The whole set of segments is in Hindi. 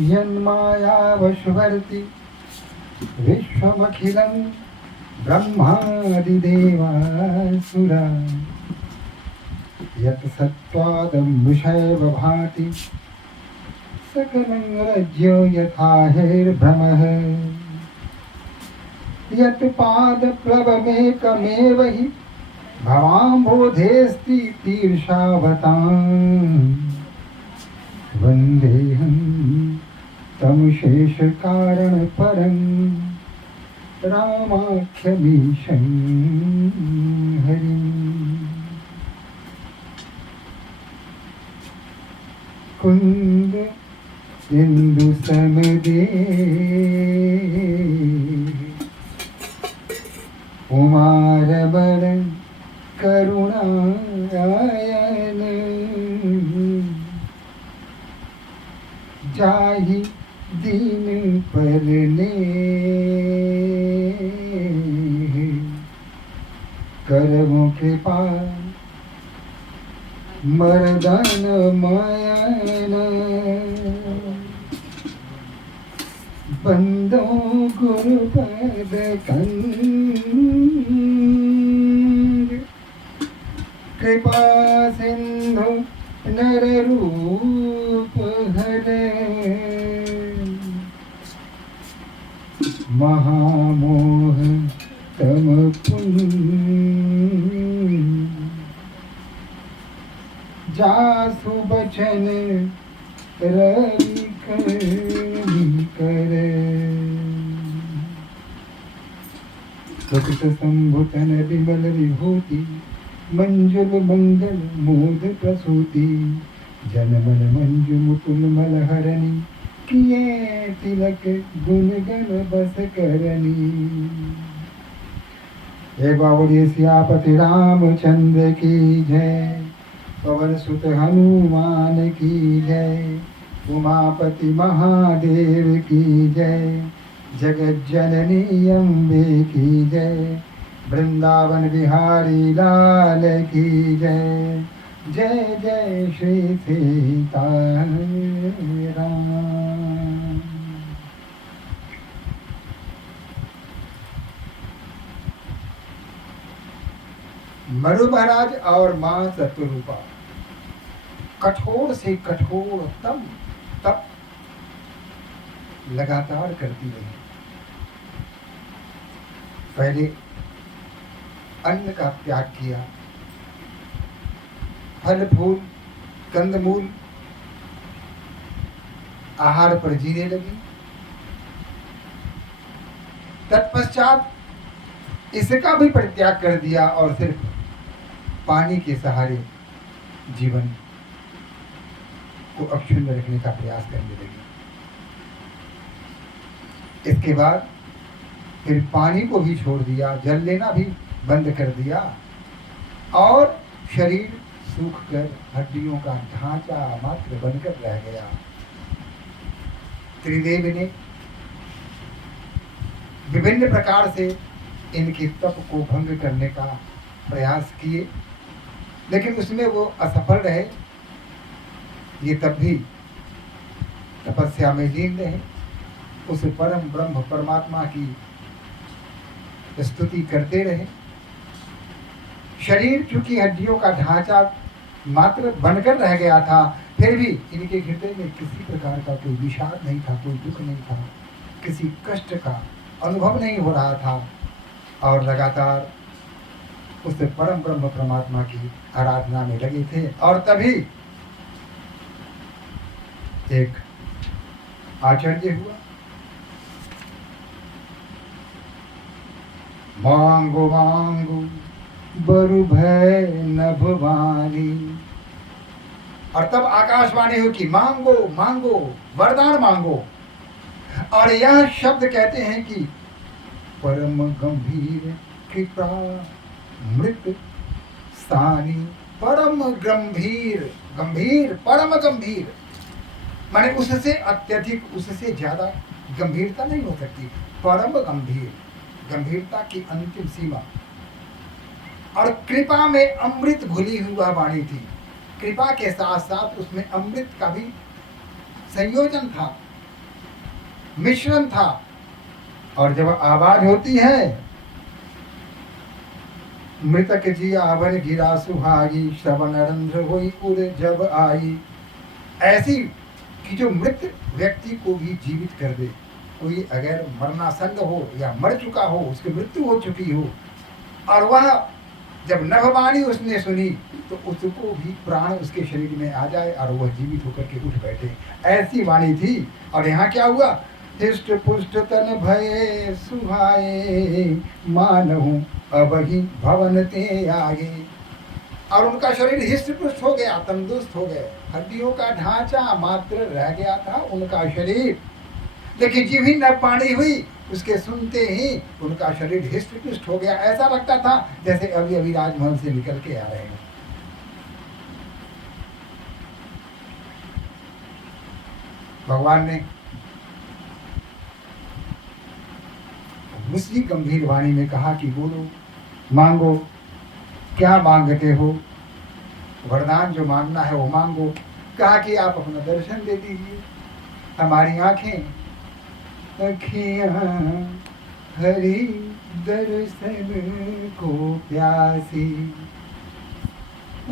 यन्मायावशवर्ति विश्वमखिलं ब्रह्मादिदेवासुरा यत् सत्त्वादमृषैव भाति सकलं रज्यो यथा हिर्भ्रमः यत् पादप्लवमेकमेव हि भवाम्बोधेऽस्ति तीर्षावताम् वन्देऽहं तं शेषकारणपरं रामाख्यमीशं हरिम्। कुन्द इन्दुसमदे उमारमण करुणायन जाहि दीन परने करमु कृपा मर्दन मयन बंदो गुरुपद कंद कृपा सिंधु नर रूप हरे महामोह तम पुण्य जासु बचन रवि कर सुकृत संभुतन विमल विभूति मंजुल मंगल मोद प्रसूति जनमन मंजु मुकुल मलहरणी किए तिलक गुण गण बस करनी। जय बाबुड़ी सियापति रामचंद्र की जय, पवन सुत हनुमान की जय, उमापति महादेव की जय, जगत जननी अम्बे की जय, वृंदावन बिहारी लाल की जय। जय जय श्री सीताराम। मरु महाराज और मां सत्यरूपा कठोर से कठोरतम तप लगातार करती रही। पहले अन्न का त्याग किया, फल फूल कंदमूल आहार पर जीने लगी। तत्पश्चात इसका भी परित्याग कर दिया और सिर्फ पानी के सहारे जीवन को अक्षुण्ण रखने का प्रयास करने लगी। इसके बाद फिर पानी को भी छोड़ दिया, जल लेना भी बंद कर दिया और शरीर सूख कर हड्डियों का ढांचा मात्र बनकर रह गया। त्रिदेव ने विभिन्न प्रकार से इनके तप को भंग करने का प्रयास किए, लेकिन उसमें वो असफल रहे। ये तब भी तपस्या में लीन रहे, उस परम ब्रह्म परमात्मा की स्तुति करते रहे। शरीर चूंकि हड्डियों का ढांचा मात्र बनकर रह गया था, फिर भी इनके हृदय में किसी प्रकार का कोई विषाद नहीं था, कोई दुख नहीं था, किसी कष्ट का अनुभव नहीं हो रहा था और लगातार उस परम ब्रह्म परमात्मा की आराधना में लगे थे। और तभी एक आश्चर्य हुआ। मांगो मांगो बरु भय नभवानी। और तब आकाशवाणी हुई कि मांगो मांगो वरदान मांगो। और यह शब्द कहते हैं कि परम गंभीर कृपा मृत स्थानी। परम गंभीर, गंभीर परम गंभीर माने उससे अत्यधिक, उससे ज्यादा गंभीरता नहीं हो सकती। परम गंभीर, गंभीरता की अंतिम सीमा। और कृपा में अमृत घुली हुई वह वाणी थी। कृपा के साथ साथ उसमें अमृत का भी संयोजन था, मिश्रण था। और जब आवाज होती है, मृतक जी आवन गिरा सुहागी, श्रवण रंध्र होई उर जब आई। ऐसी कि जो मृत व्यक्ति को भी जीवित कर दे। कोई अगर मरणासन्न हो या मर चुका हो, उसकी मृत्यु हो चुकी हो, और वह जब नभवाणी उसने सुनी तो उसको भी प्राण उसके शरीर में आ जाए और वह जीवित होकर के उठ बैठे, ऐसी वाणी थी। और यहाँ क्या हुआ, हिष्ट पुष्ट तन भये सुहाए, मानहु अबहि भवन ते आगे। और उनका शरीर हिष्ट पुष्ट हो गया, तंदुरुस्त हो गए, हड्डियों का ढांचा मात्र रह गया था उनका शरीर, लेकिन जीभी न पानी हुई, उसके सुनते ही उनका शरीर हिष्ट पुष्ट हो गया। ऐसा लगता था जैसे अभी अभी राजमहल से निकल के आ रहे हैं। भगवान ने उसी गंभीर वाणी में कहा कि बोलो, मांगो, क्या मांगते हो, वरदान जो मांगना है वो मांगो। कहा कि आप अपना दर्शन दे दीजिए। हमारी आंखें हरि दर्शन को प्यासी,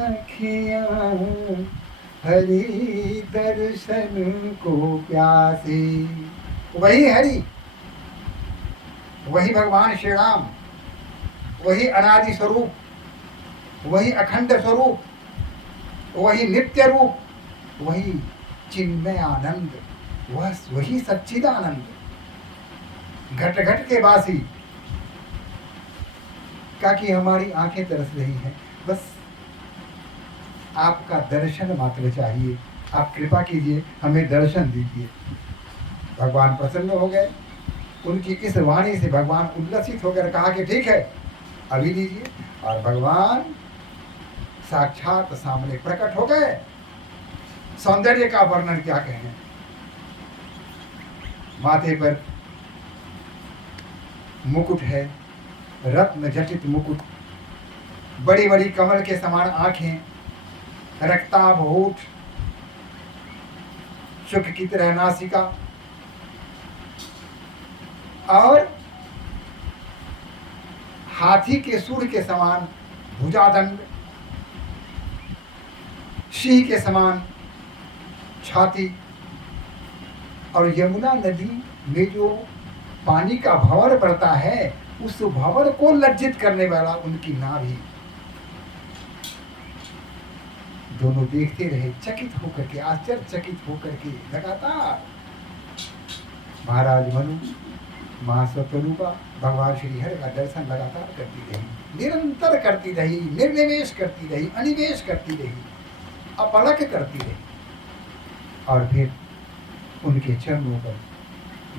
अखियां हरि दर्शन को प्यासी। वही हरि, वही भगवान श्री राम, वही अनादि स्वरूप, वही अखंड स्वरूप, वही नित्य रूप, वही चिन्मय आनंद, वही सच्चिदानंद, घट घट के वासी का कि हमारी आंखें तरस रही हैं, बस आपका दर्शन मात्र चाहिए। आप कृपा कीजिए, हमें दर्शन दीजिए। भगवान प्रसन्न हो गए। उनकी इस वाणी से भगवान उल्लसित होकर कहा कि ठीक है, अभी दीजिए। और भगवान साक्षात सामने प्रकट हो गए। सौंदर्य का वर्णन क्या कहें, माथे पर मुकुट है, रत्न जटित मुकुट, बड़ी बड़ी कमल के समान आंखें, रक्ताभ होठ, शुक की तरह नासिका, और हाथी के सूंड के समान भुजादंड, सिंह के समान छाती, और यमुना नदी में जो पानी का भंवर पड़ता है, उस भंवर को लज्जित करने वाला उनकी नाभि। दोनों देखते रहे चकित होकर के, आश्चर्यचकित होकर के। लगातार महाराज मनु, महासतरूपा भगवान श्री हरि का दर्शन लगातार करती रही, निरंतर करती रही, निर्निवेश करती रही, अनिवेश करती रही, अपलक करती रही। और फिर उनके चरणों पर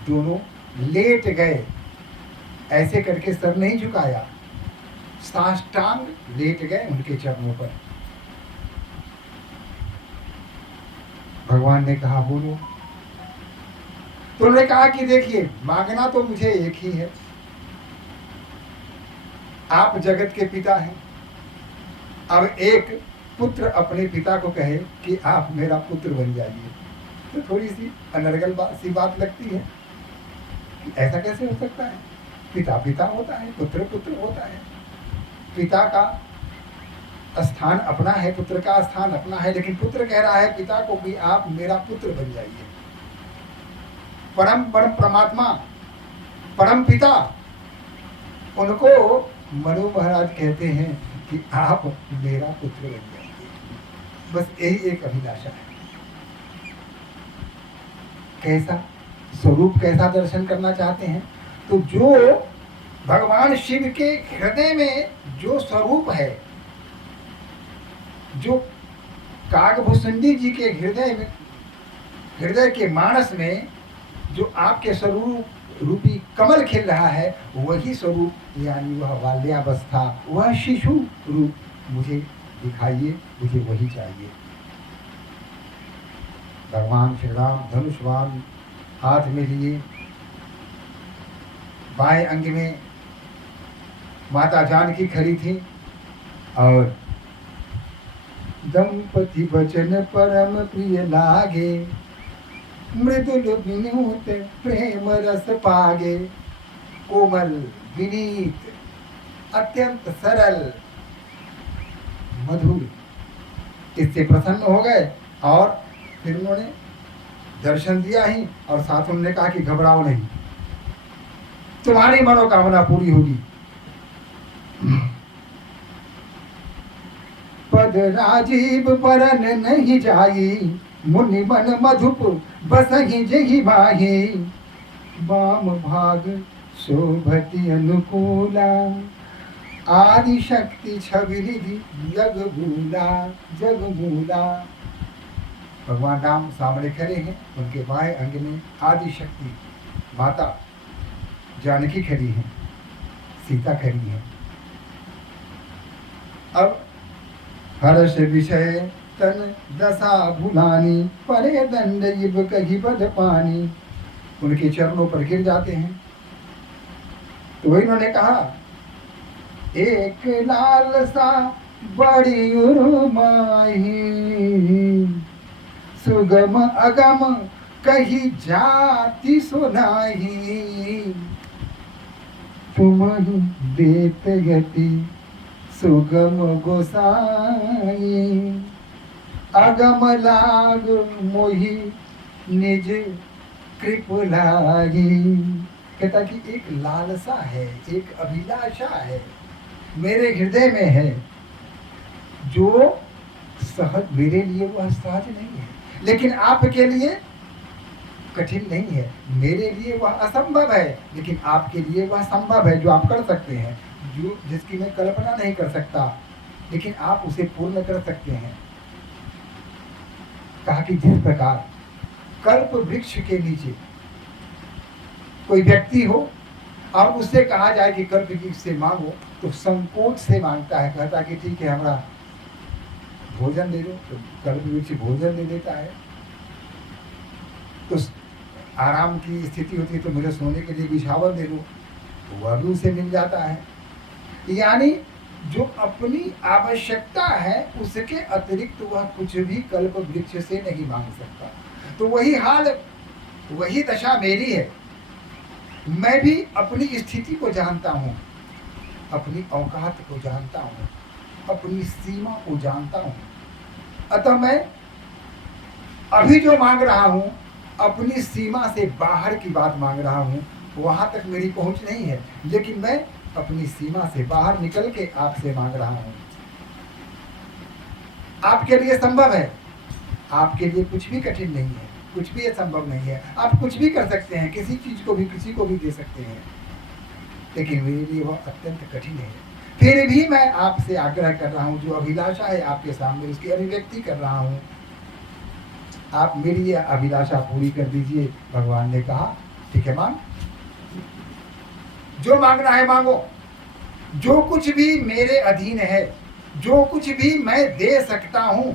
दोनों लेट गए, ऐसे करके सर नहीं झुकाया, साष्टांग लेट गए उनके चरणों पर। भगवान ने कहा बोलो। तो उन्होंने कहा कि देखिए, मांगना तो मुझे एक ही है, आप जगत के पिता हैं। अब एक पुत्र अपने पिता को कहे कि आप मेरा पुत्र बन जाइए, तो थोड़ी सी अनर्गल सी बात लगती है। ऐसा कैसे हो सकता है? पिता पिता होता है, पुत्र पुत्र होता है। पिता का स्थान अपना है, पुत्र का स्थान अपना है, लेकिन पुत्र कह रहा है पिता को कि आप मेरा पुत्र बन जाइए। परम परम परमात्मा, परम पिता, उनको मनु महाराज कहते हैं कि आप मेरा पुत्र बन जाइए। बस यही एक अभिलाषा है। कैसा स्वरूप, कैसा दर्शन करना चाहते हैं? तो जो भगवान शिव के हृदय में जो स्वरूप है, जो कागभूषुंडी जी के हृदय के मानस में जो आपके स्वरूप रूपी कमल खिल रहा है, वही स्वरूप, यानी वह बाल्यावस्था, वह शिशु रूप मुझे दिखाइए, मुझे वही चाहिए। भगवान श्री राम धनुष्वान हाथ में लिए, बाएं अंग में माता जानकी खड़ी थी, और दंपति वचन परम प्रिय लागे, मृदुल विनूत प्रेम रस पागे। कोमल विनीत अत्यंत सरल मधुर, इससे प्रसन्न हो गए और फिर उन्होंने दर्शन दिया ही और साथ उन्होंने कहा कि घबराओ नहीं, तुम्हारी मनोकामना पूरी होगी। पद राजीव बरन नहीं जाई, मुनि मन मधुप बसहि जहि माही। वाम भाग शोभति अनुकूला, आदि शक्ति छवि निधि जग भूला जग भूला। भगवान राम सामने खड़े हैं, उनके बाएं अंग में आदि शक्ति माता जानकी खड़ी है, सीता खड़ी है। अब हर्ष विषय तन दशा भुलानी, परे दंड इब कही बद पानी। उनके चरणों पर गिर जाते हैं। तो वही उन्होंने कहा, एक लालसा बड़ी उर्माही, सुगम अगम कही जाति सुनाही। तुम देत यति सुगम गोसाई, अगम लाग मोहि निज कृपलाई। कहता कि एक लालसा है, एक अभिलाषा है मेरे हृदय में है, जो सहज मेरे लिए वह सहज नहीं है, लेकिन आपके लिए कठिन नहीं है। मेरे लिए वह असंभव है, लेकिन आपके लिए वह संभव है, जो आप कर सकते हैं, जो जिसकी मैं कल्पना नहीं कर सकता, लेकिन आप उसे पूर्ण कर सकते हैं। कहा कि जिस प्रकार कल्प वृक्ष के नीचे कोई व्यक्ति हो और उससे कहा जाए कि कल्प वृक्ष से मांगो, तो संकोच से मांगता है, कहता कि ठीक है हमारा भोजन दे दो, तो कल्प वृक्ष भोजन दे देता है। तो आराम की स्थिति होती है तो मुझे सोने के लिए बिछावन दे दो, तो वह भी उसे मिल जाता है। यानी जो अपनी आवश्यकता है उसके अतिरिक्त वह कुछ भी कल्प वृक्ष से नहीं मांग सकता। तो वही हाल, वही दशा मेरी है। मैं भी अपनी स्थिति को जानता हूँ, अपनी औकात को जानता हूँ, अपनी सीमा को जानता हूँ। अतः मैं अभी जो मांग रहा हूँ अपनी सीमा से बाहर की बात मांग रहा हूँ, वहाँ तक मेरी पहुँच नहीं है, लेकिन मैं अपनी सीमा से बाहर निकल के आपसे मांग रहा हूँ। आपके लिए संभव है, आपके लिए कुछ भी कठिन नहीं है, कुछ भी असंभव नहीं है। आप कुछ भी कर सकते हैं, किसी चीज को भी किसी को भी दे सकते हैं, लेकिन मेरे लिए वह अत्यंत कठिन है। फिर भी मैं आपसे आग्रह कर रहा हूँ, जो अभिलाषा है आपके सामने उसकी अभिव्यक्ति कर रहा हूँ, आप मेरी यह अभिलाषा पूरी कर दीजिए। भगवान ने कहा ठीक है मांग, जो मांगना है मांगो। जो कुछ भी मेरे अधीन है, जो कुछ भी मैं दे सकता हूं,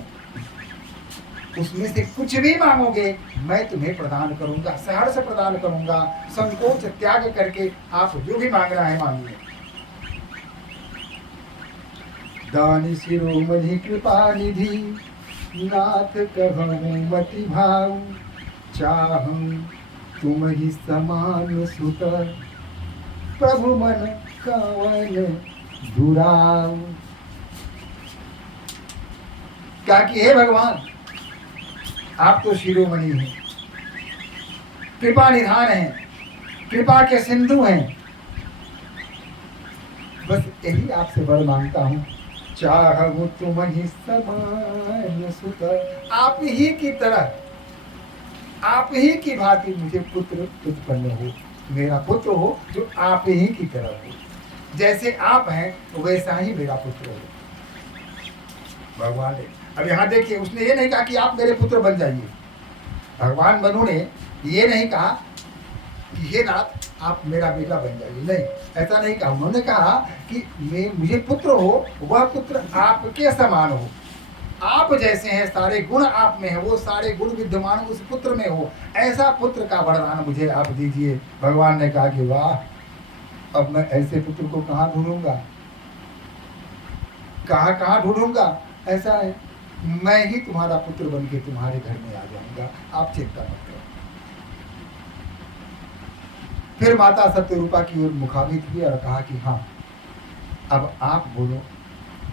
उसमें से कुछ भी मांगोगे मैं तुम्हें प्रदान करूंगा, सहर्ष प्रदान करूंगा। संकोच त्याग करके आप जो भी मांगना है मांगिए। दान शिरोमणि कृपा निधि, नाथ कहूँ मति भाव। चाहूं तुम ही समान सुत, प्रभु मन कवन दुराव। क्या कि हे भगवान, आप तो शिरोमणि हैं, कृपा निधान हैं, कृपा के सिंधु हैं। बस यही आपसे वर मांगता हूँ, चाहूं तुम ही समान सुत। आप ही की तरह, आप ही की भांति मुझे पुत्र उत्पन्न हो, मेरा पुत्र हो जो आप ही की तरह हो। जैसे आप हैं वैसा ही मेरा पुत्र हो। भगवान ने अब यहाँ देखिए, उसने ये नहीं कहा कि आप मेरे पुत्र बन जाइए। भगवान मनु ने ये नहीं कहा कि हे नाथ आप मेरा बेटा बन जाइए, नहीं, ऐसा नहीं कहा। उन्होंने कहा कि मुझे पुत्र हो, वह पुत्र आपके समान हो। आप जैसे हैं, सारे गुण आप में है, वो सारे गुण विद्यमान उस पुत्र में हो, ऐसा पुत्र का वरदान मुझे आप दीजिए। भगवान ने कहा कि वाह, अब मैं ऐसे पुत्र को कहाँ ढूंढूंगा, कहाँ कहाँ ढूंढूंगा, ऐसा है मैं ही तुम्हारा पुत्र बन के तुम्हारे घर में आ जाऊंगा, आप चिंता मत करो। फिर माता सत्यरूपा की ओर मुखाबित हुई और कहा कि हाँ, अब आप बोलो,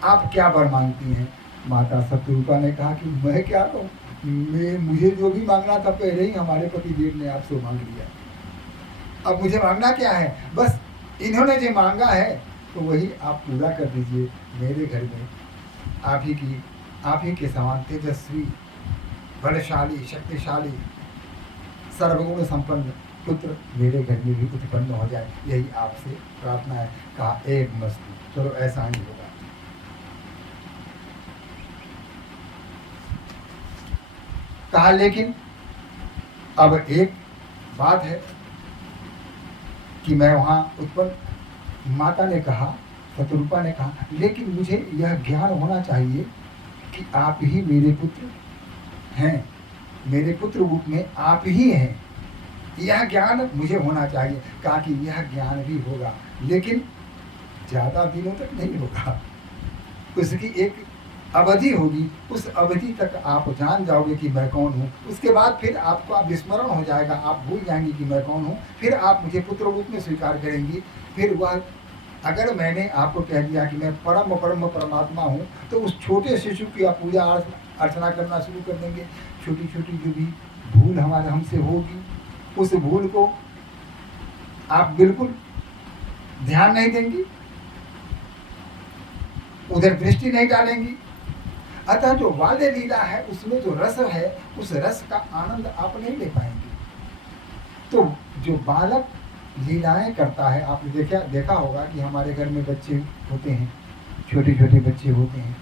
आप क्या वर मांगती हैं। माता सत्यरूपा ने कहा कि मैं क्या कहूँ, मुझे जो भी मांगना था पहले ही हमारे पति देव ने आपसे मांग लिया, अब मुझे मांगना क्या है, बस इन्होंने जो मांगा है तो वही आप पूरा कर दीजिए। मेरे घर में आप ही के समान तेजस्वी, बलशाली, शक्तिशाली, सर्वगुण संपन्न पुत्र मेरे घर में भी उत्पन्न हो जाए, यही आपसे प्रार्थना है। कहा एक मस्तु, चलो ऐसा ही होगा। कहा लेकिन अब एक बात है कि मैं वहां उत्पन्न, माता ने कहा, शत्रुपा ने कहा, लेकिन मुझे यह ज्ञान होना चाहिए कि आप ही मेरे पुत्र हैं, मेरे पुत्र रूप में आप ही हैं, यह ज्ञान मुझे होना चाहिए। कहा कि यह ज्ञान भी होगा, लेकिन ज़्यादा दिनों तक नहीं होगा, उसकी एक अवधि होगी, उस अवधि तक आप जान जाओगे कि मैं कौन हूँ। उसके बाद फिर आपका विस्मरण हो जाएगा, आप भूल जाएंगे कि मैं कौन हूँ, फिर आप मुझे पुत्र रूप में स्वीकार करेंगी। फिर वह, अगर मैंने आपको कह दिया कि मैं परम परमात्मा हूँ, तो उस छोटे शिशु की आप पूजा अर्चना करना शुरू कर देंगे। छोटी छोटी जो भी भूल हमारे हमसे होगी, उस भूल को आप बिल्कुल ध्यान नहीं देंगी, उधर दृष्टि नहीं डालेंगी। अतः जो बाल्य लीला है उसमें जो रस है, उस रस का आनंद आप नहीं ले पाएंगे। तो जो बालक लीलाएं करता है, आपने देखा होगा कि हमारे घर में बच्चे होते हैं, छोटे छोटे बच्चे होते हैं,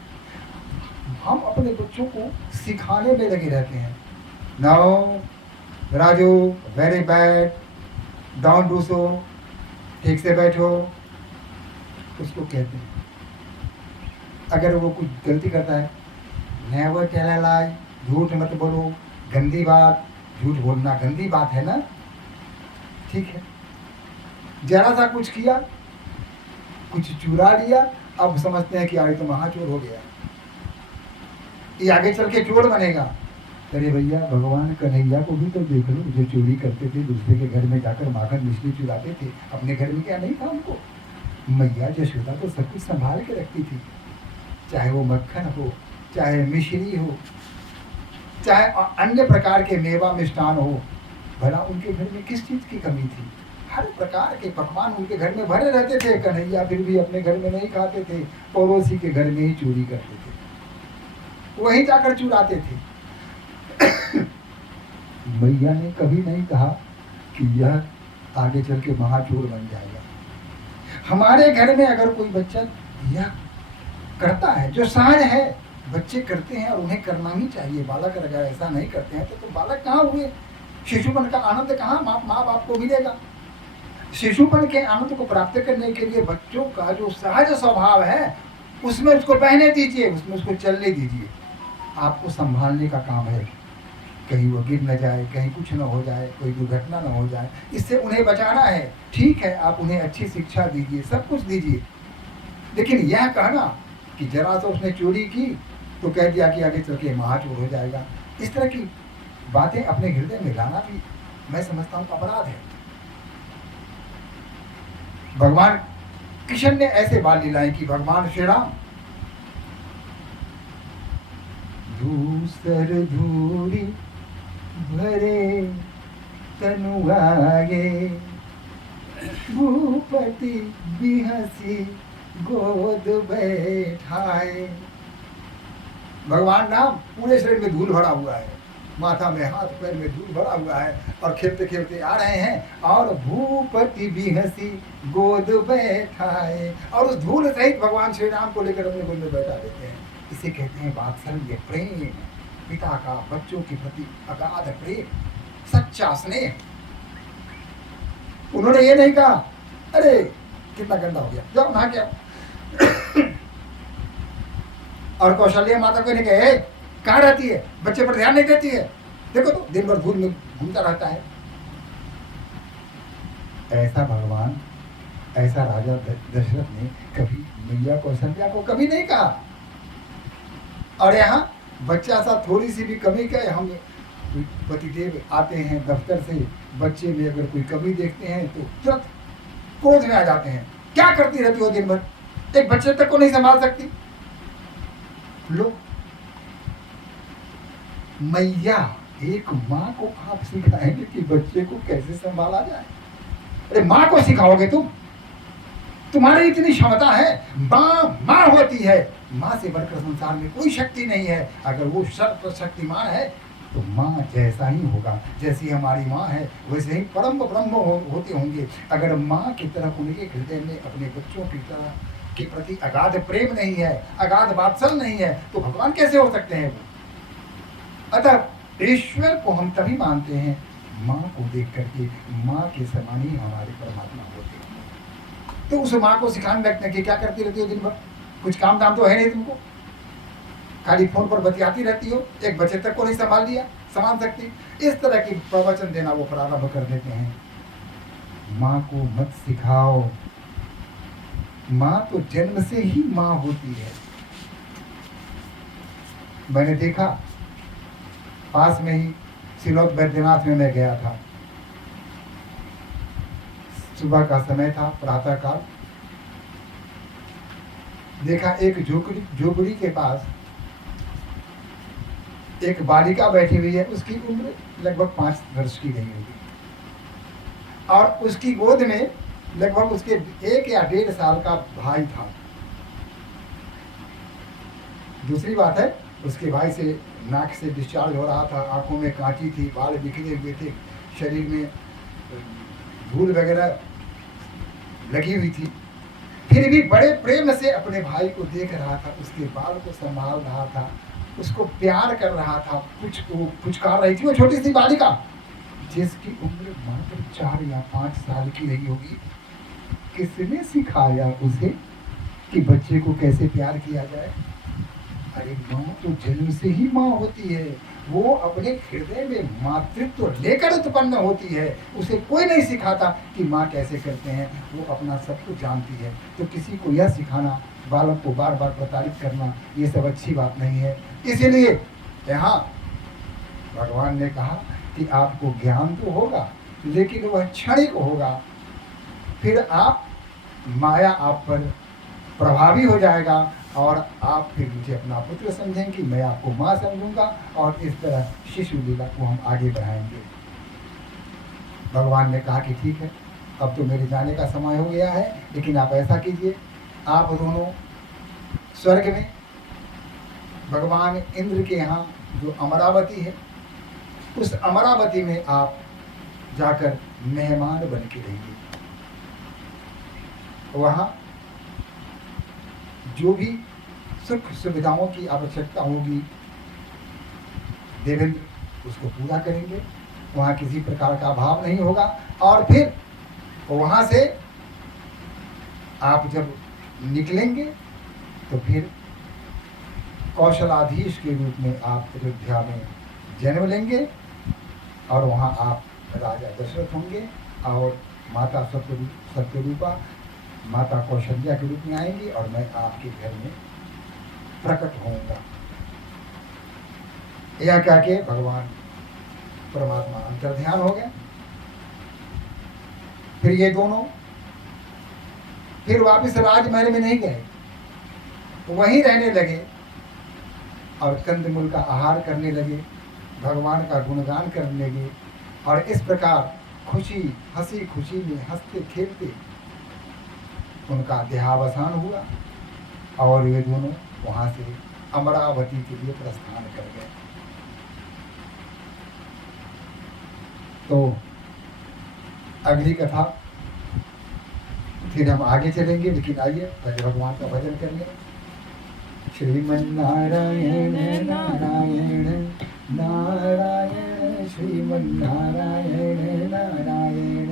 हम अपने बच्चों को सिखाने में लगे रहते हैं। Now Raju, very bad, don't do so, ठीक से बैठो, उसको कहते हैं। अगर वो कुछ गलती करता है, नेवर टेल अ लाई, झूठ मत बोलो, गंदी बात, झूठ बोलना गंदी बात है ना, ठीक है। जरा सा कुछ किया, कुछ चुरा लिया, अब समझते हैं कि आज तो महाचोर हो गया, ये आगे चल के चोर बनेगा। अरे भैया, भगवान कन्हैया को भी तो देख लो, जो चोरी करते थे, दूसरे के घर में जाकर माखन मिश्री चुराते थे, अपने घर में क्या नहीं था उनको। मैया यशोदा तो सब कुछ संभाल के रखती थी, चाहे वो मक्खन हो, चाहे मिश्री हो, चाहे अन्य प्रकार के मेवा मिष्ठान हो। भला उनके घर में किस चीज की कमी थी, हर प्रकार के पकवान उनके घर में भरे रहते थे। कन्हैया फिर भी अपने घर में नहीं खाते थे, पड़ोसी के घर में ही चोरी करते थे, वहीं जाकर चुराते थे। मैया ने कभी नहीं कहा कि यह आगे चल के महाचोर बन जाएगा। हमारे घर में अगर कोई बच्चा यह करता है, जो सहज है, बच्चे करते हैं और उन्हें करना ही चाहिए। बालक अगर ऐसा नहीं करते हैं तो बालक कहाँ हुए, शिशुपन का आनंद कहाँ माँ बाप को मिलेगा। शिशुपन के आनंद को प्राप्त करने के लिए बच्चों का जो सहज स्वभाव है, उसमें उसको बहने दीजिए, उसमें उसको चलने दीजिए। आपको संभालने का काम है, कहीं वो गिर न जाए, कहीं कुछ न हो जाए, कोई दुर्घटना न हो जाए, इससे उन्हें बचाना है। ठीक है, आप उन्हें अच्छी शिक्षा दीजिए, सब कुछ दीजिए, लेकिन यह कहना कि जरा सा उसने चोरी की तो कह दिया कि आगे चल के महाचोर हो जाएगा, इस तरह की बातें अपने हृदय में लाना भी मैं समझता हूँ अपराध है। भगवान कृष्ण ने ऐसे बाल लीलाएं की। भगवान श्री राम धूसर धूरी भरे तनु आगे, भूपति बिहसी गोद बैठाए। भगवान राम पूरे शरीर में धूल भरा हुआ है, माथा में, हाथ पैर में धूल भरा हुआ है, और खेलते खेलते आ रहे हैं, और भूपति बिहसी गोद बैठाए, और उस धूल सहित भगवान श्री राम को लेकर अपने गोद में बैठा देते हैं। इसे कहते हैं वात्सल्य, प्रेम, पिता का बच्चों के प्रति अगाध प्रेम, सच्चा स्नेह। उन्होंने ये नहीं कहा अरे कितना गंदा हो गया, जाओ नहा के आओ। और कौशल्या माता को नहीं कहे कहाँ रहती है, बच्चे पर ध्यान नहीं देती है, देखो तो दिन भर धूल में घूमता रहता है। ऐसा भगवान, ऐसा राजा दशरथ ने कभी मैया कौशल्या को कभी नहीं कहा और यहाँ बच्चा सा थोड़ी सी भी कमी का, हम पतिदेव आते हैं दफ्तर से, बच्चे में अगर कोई कमी देखते हैं तो तुरंत क्रोध में आ जाते हैं। क्या करती रहती हो दिन भर, एक बच्चे तक को नहीं संभाल सकती। लो मैया, एक माँ को आप सिखाएंगे कि बच्चे को कैसे संभाला जाए? अरे माँ को सिखाओगे तुम, तुम्हारी इतनी क्षमता है, माँ माँ होती है, माँ से बढ़कर संसार में कोई शक्ति नहीं है। अगर वो सर्वशक्तिमान है तो माँ जैसा ही होगा, जैसी हमारी माँ है वैसे ही परम ब्रह्म होते होंगे। अगर माँ की तरफ उनके हृदय में अपने बच्चों की तरह के प्रति अगाध प्रेम नहीं है, अगाध वात्सल नहीं है, तो भगवान कैसे हो सकते हैं वो? अतः ईश्वर को हम तभी मानते हैं माँ को देख करके, माँ के समान ही हमारे परमात्मा होते हैं। तो उस माँ को सिखाने लगते हैं कि क्या करती रहती हो दिन भर, कुछ काम दाम तो है नहीं तुमको, खाली फोन पर बतियाती रहती हो, एक बच्चे तक को नहीं संभाल लिया, संभाल सकती। इस तरह की प्रवचन देना वो प्रारंभ कर देते हैं। माँ को मत सिखाओ, माँ तो जन्म से ही माँ होती है। मैंने देखा पास में ही सिलोक बैद्यनाथ में मैं गया था, सुबह का समय था, प्रातः काल। देखा एक झोपड़ी के पास एक बालिका बैठी हुई है, उसकी उम्र लगभग 5 वर्ष की नहीं होगी, और उसकी गोद में लगभग उसके 1 या 1.5 साल का भाई था। दूसरी बात है, उसके भाई से नाक से डिस्चार्ज हो रहा था, आंखों में कांची थी, बाल बिखरे हुए थे, शरीर में धूल वगैरह लगी हुई थी, फिर भी बड़े प्रेम से अपने भाई को देख रहा था, उसके बाल को संभाल रहा था, उसको प्यार कर रहा था। कुछ पुचकार रही थी वो छोटी सी बालिका, जिसकी उम्र मात्र 4 या 5 साल की रही होगी। किसने सिखाया उसे कि बच्चे को कैसे प्यार किया जाए? अरे माँ तो जन्म से ही माँ होती है, वो अपने हृदय में मातृत्व लेकर उत्पन्न होती है, उसे कोई नहीं सिखाता कि माँ कैसे करते हैं, वो अपना सब कुछ जानती है। तो किसी को यह सिखाना, बालक को बार बार प्रताड़ित करना, ये सब अच्छी बात नहीं है। इसीलिए यहाँ भगवान ने कहा कि आपको ज्ञान तो होगा, लेकिन वह क्षणिक होगा, फिर आप माया आप पर प्रभावी हो जाएगा, और आप फिर मुझे अपना पुत्र समझेंगे, मैं आपको माँ समझूंगा, और इस तरह शिशु लीला को हम आगे बढ़ाएंगे। भगवान ने कहा कि ठीक है, अब तो मेरे जाने का समय हो गया है, लेकिन आप ऐसा कीजिए, आप दोनों स्वर्ग में भगवान इंद्र के यहाँ जो अमरावती है, उस अमरावती में आप जाकर मेहमान बन के रहिए। वहाँ जो भी सुख सुविधाओं की आवश्यकता होगी, देवेंद्र उसको पूरा करेंगे, वहाँ किसी प्रकार का अभाव नहीं होगा। और फिर वहाँ से आप जब निकलेंगे तो फिर कौशलाधीश के रूप में आप अयोध्या में जन्म लेंगे, और वहाँ आप राजा दशरथ होंगे, और माता सत्यरूपा माता कौशल्या के रूप में आएंगी, और मैं आपके घर में प्रकट होऊंगा। यह कह के भगवान परमात्मा अंतर्ध्यान हो गए। फिर ये दोनों फिर वापस राजमहल में नहीं गए, वहीं रहने लगे और कंदमूल का आहार करने लगे, भगवान का गुणगान करने लगे, और इस प्रकार हंसी खुशी में हंसते खेलते उनका देहावसान हुआ, और वे दोनों वहाँ से अमरावती के लिए प्रस्थान कर गए। तो अगली कथा फिर हम आगे चलेंगे, लेकिन आइए पहले भगवान का भजन कर लें। श्रीमन्नारायण नारायण नारायण, श्रीमन्नारायण नारायण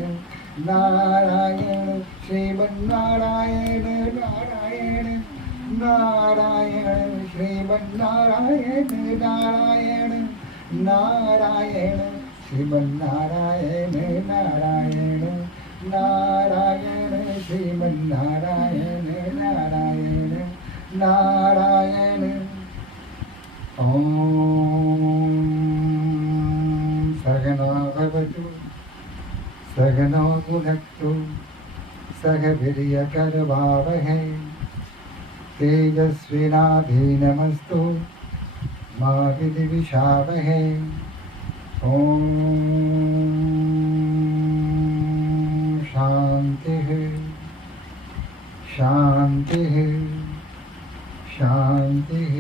नारायण, श्रीमन्नारायण नारायण नारायण, श्रीमन्नारायण नारायण नारायण, श्रीमन्नारायण नारायण नारायण, श्रीमन्नारायण नारायण नारायण। ॐ सहना भवतु सहनौ भुनक्तु सह वीर्यकरवावहै तेजस्विनाधीनमस्तु मा विद्विषावहै ॐ शान्तिः शान्तिः शान्तिः